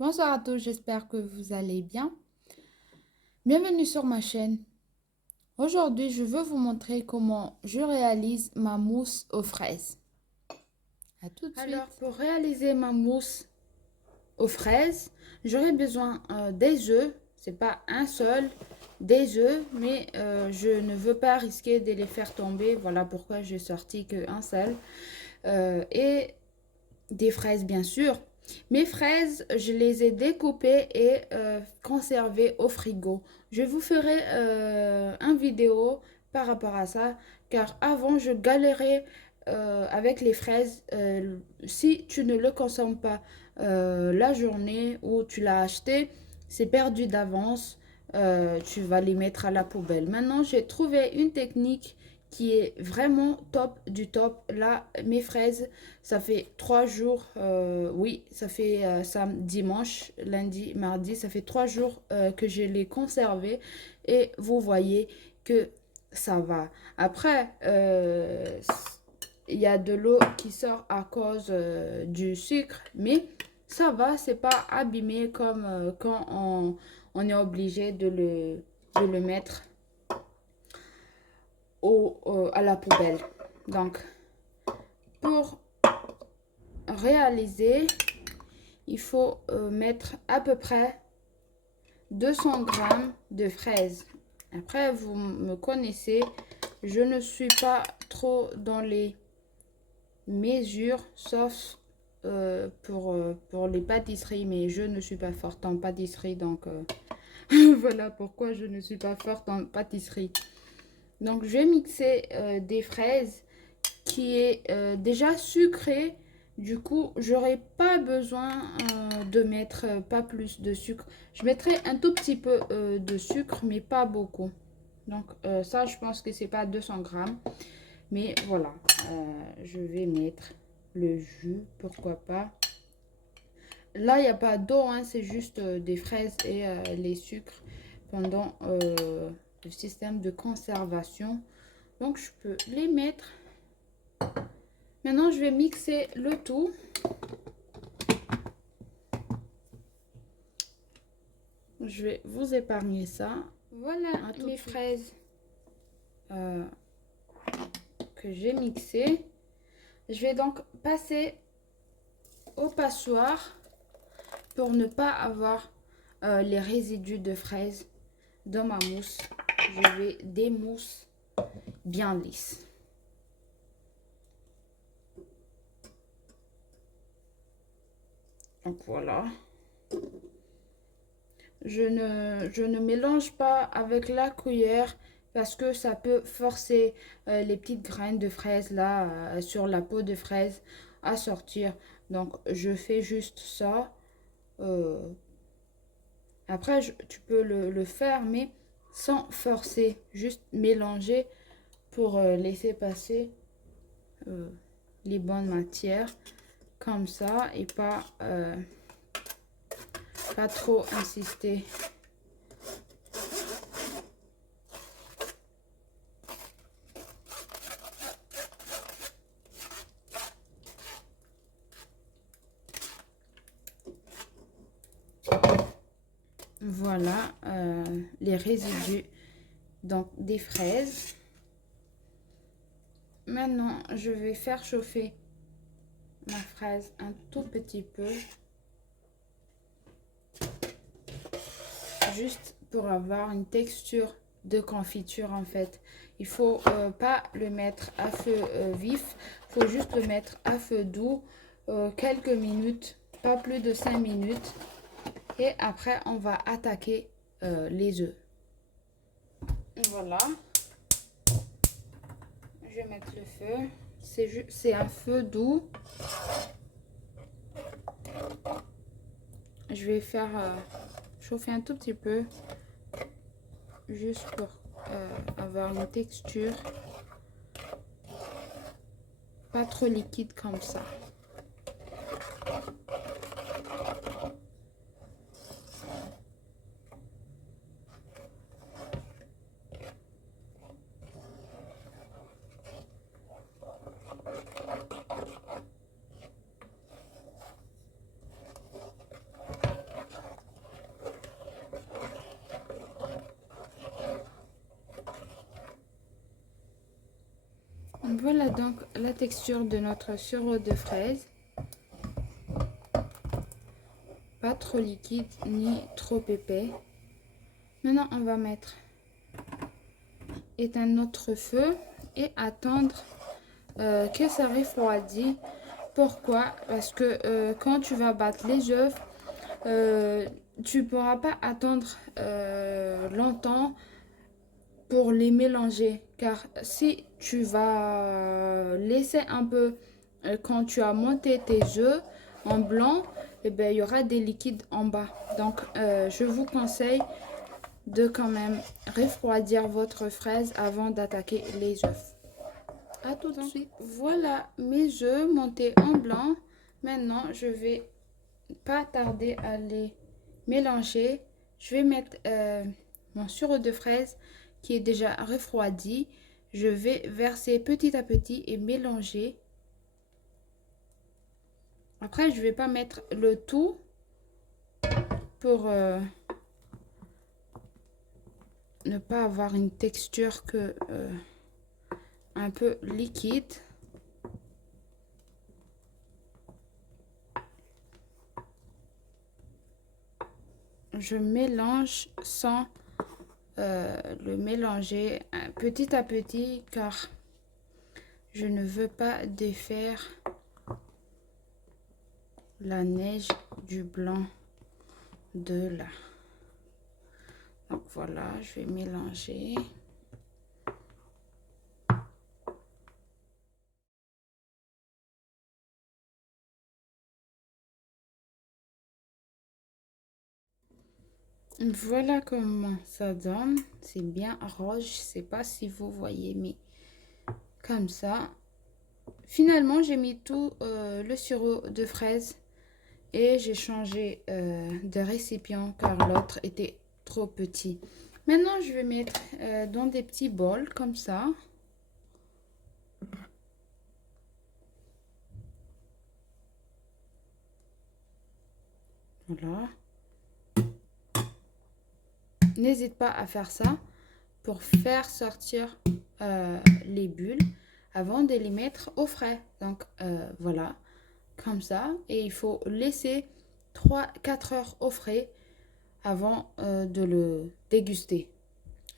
Bonsoir à tous, j'espère que vous allez bien. Bienvenue sur ma chaîne. Aujourd'hui, je veux vous montrer comment je réalise ma mousse aux fraises. À tout de suite. Alors, pour réaliser ma mousse aux fraises, j'aurai besoin des œufs. C'est pas un seul, des œufs, mais je ne veux pas risquer de les faire tomber. Voilà pourquoi j'ai sorti qu'un seul. Et des fraises, bien sûr. Mes fraises, je les ai découpées et conservées au frigo. Je vous ferai une vidéo par rapport à ça, car avant, je galérais avec les fraises. Si tu ne le consommes pas la journée où tu l'as acheté, c'est perdu d'avance. Tu vas les mettre à la poubelle. Maintenant, j'ai trouvé une technique qui est vraiment top du top. Là, mes fraises, ça fait 3 jours, oui, ça fait dimanche, lundi, mardi, ça fait 3 jours que je les conservées et vous voyez que ça va. Après, il y a de l'eau qui sort à cause du sucre, mais ça va, c'est pas abîmé comme quand on est obligé de le mettre à la poubelle. Donc, pour réaliser, il faut mettre à peu près 200 grammes de fraises. Après, vous me connaissez, je ne suis pas trop dans les mesures, sauf pour les pâtisseries, mais je ne suis pas forte en pâtisserie, donc voilà pourquoi je ne suis pas forte en pâtisserie. Donc, je vais mixer des fraises qui est déjà sucré. Du coup, j'aurais pas besoin de mettre pas plus de sucre. Je mettrai un tout petit peu de sucre, mais pas beaucoup. Donc ça, je pense que c'est pas 200 grammes. Mais voilà, je vais mettre le jus, pourquoi pas. Là, il n'y a pas d'eau, hein, c'est juste des fraises et les sucres pendant le système de conservation. Donc, je peux les mettre. Maintenant, je vais mixer le tout. Je vais vous épargner ça. Voilà mes fraises euh, que j'ai mixées. Je vais donc passer au passoire pour ne pas avoir les résidus de fraises dans ma mousse. Je vais démousse bien lisse. Donc voilà. Je ne mélange pas avec la cuillère parce que ça peut forcer les petites graines de fraises là sur la peau de fraise à sortir. Donc je fais juste ça. Euh, Après, tu peux le faire, mais sans forcer. Juste mélanger pour laisser passer euh, les bonnes matières comme ça et pas trop insister. Voilà les résidus donc des fraises. Maintenant, je vais faire chauffer ma fraise un tout petit peu, juste pour avoir une texture de confiture en fait. Il faut pas le mettre à feu vif, il faut juste le mettre à feu doux quelques minutes, pas plus de 5 minutes. Et après, on va attaquer les œufs. Voilà. Je vais mettre le feu. C'est un feu doux. Je vais faire chauffer un tout petit peu. Juste pour avoir une texture. Pas trop liquide comme ça. Voilà donc la texture de notre sirop de fraise. Pas trop liquide ni trop épais. Maintenant, on va éteindre notre feu et attendre que ça refroidisse. Pourquoi? Parce que quand tu vas battre les œufs, tu ne pourras pas attendre longtemps pour les mélanger. Car si tu vas laisser un peu, quand tu as monté tes œufs en blanc, eh ben, il y aura des liquides en bas. Donc, je vous conseille de quand même refroidir votre fraise avant d'attaquer les œufs. À tout de suite. Voilà mes œufs montés en blanc. Maintenant, je vais pas tarder à les mélanger. Je vais mettre mon sirop de fraise qui est déjà refroidi. Je vais verser petit à petit et mélanger. Après, je vais pas mettre le tout pour ne pas avoir une texture un peu liquide. Je mélange sans le mélanger petit à petit car je ne veux pas défaire la neige du blanc de là. Donc voilà, je vais mélanger. Voilà comment ça donne. C'est bien rose. Je sais pas si vous voyez, mais comme ça. Finalement, j'ai mis tout le sirop de fraise et j'ai changé de récipient car l'autre était trop petit. Maintenant, je vais mettre dans des petits bols comme ça. Voilà. N'hésite pas à faire ça pour faire sortir les bulles avant de les mettre au frais. Donc voilà, comme ça. Et il faut laisser 3-4 heures au frais avant de le déguster.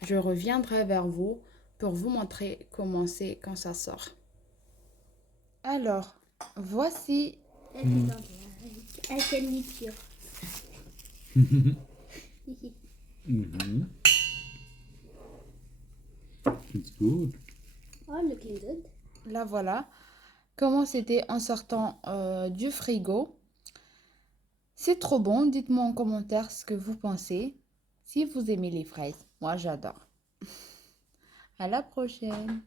Je reviendrai vers vous pour vous montrer comment c'est quand ça sort. Alors, voici. I can meet you. It's good. Oh, looking good. La voilà. Comment c'était en sortant du frigo. C'est trop bon. Dites-moi en commentaire ce que vous pensez. Si vous aimez les fraises. Moi, j'adore. À la prochaine.